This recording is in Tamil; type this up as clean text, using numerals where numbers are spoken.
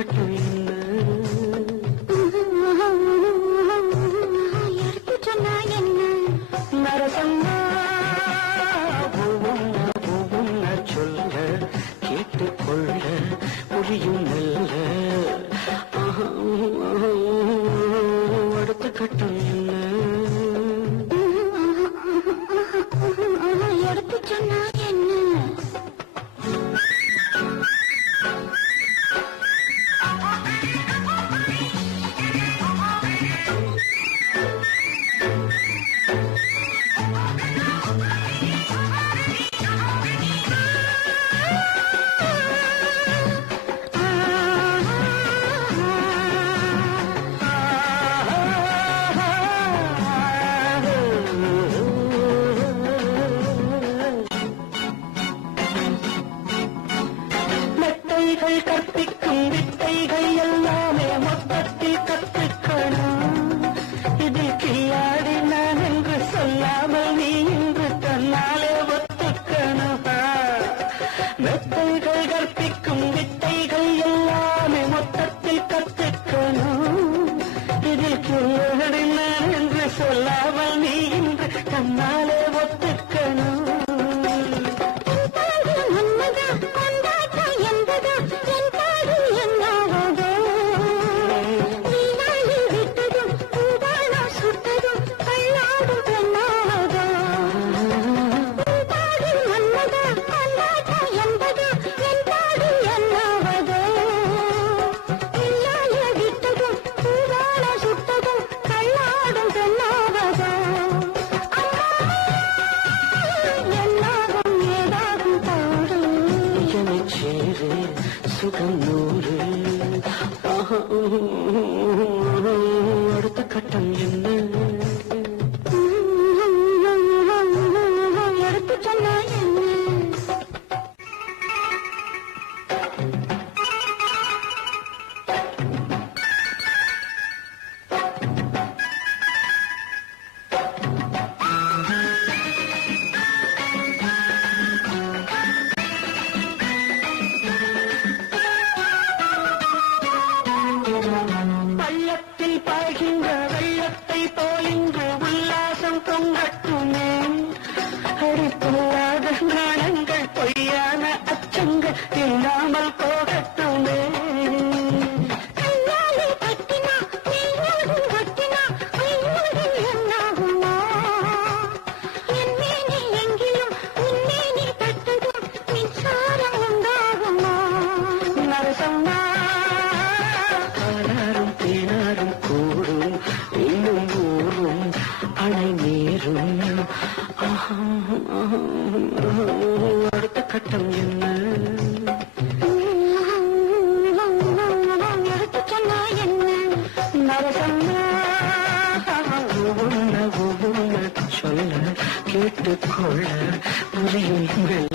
கட்டும் என்ன எடுத்து சொன்னா என்ன நரசம்மா ஒவ்வொன்ன சொல்ல கேட்டுக்கொள்ள புரியும் நல்ல அடுத்த கட்டம் என்ன எடுத்து சொன்னா என்ன கற்பிக்கும் வித்தைகள் எல்லாமே மொத்தத்தில் கற்றுக்கணும் இதில் கில்லாடி நான் என்று சொல்லாமல் நீ இன்று தன்னாலே ஒத்துக்கணும் மெத்தைகள் கற்பிக்கும் வித்தைகள் எல்லாமே மொத்தத்தில் கற்றுக்கணும் இதில் கில்லாடி நான் என்று சொல்லாமல் நீ இன்று தன்னாலே ஒத்துக்கணும் சுகம் நூறு அடுத்த கட்டம் என்ன எடுத்து சொன்னா என்ன பள்ளத்தில் பாய்கின்ற வெள்ளத்தை போலின்று உல்லாசம் பொங்கட்டுமே அடிப்பொல்லாத நாணங்கள் பொய்யான அச்சங்கள் இல்லாமல் போகட்டுமே நரசம்மா அணை நீரும் அடுத்த கட்டம் என்ன எடுத்து சொன்னா என்ன நரசம்மா ஒவ்வொன்ன சொல்ல கேட்டுக்கொள்ள புரியும்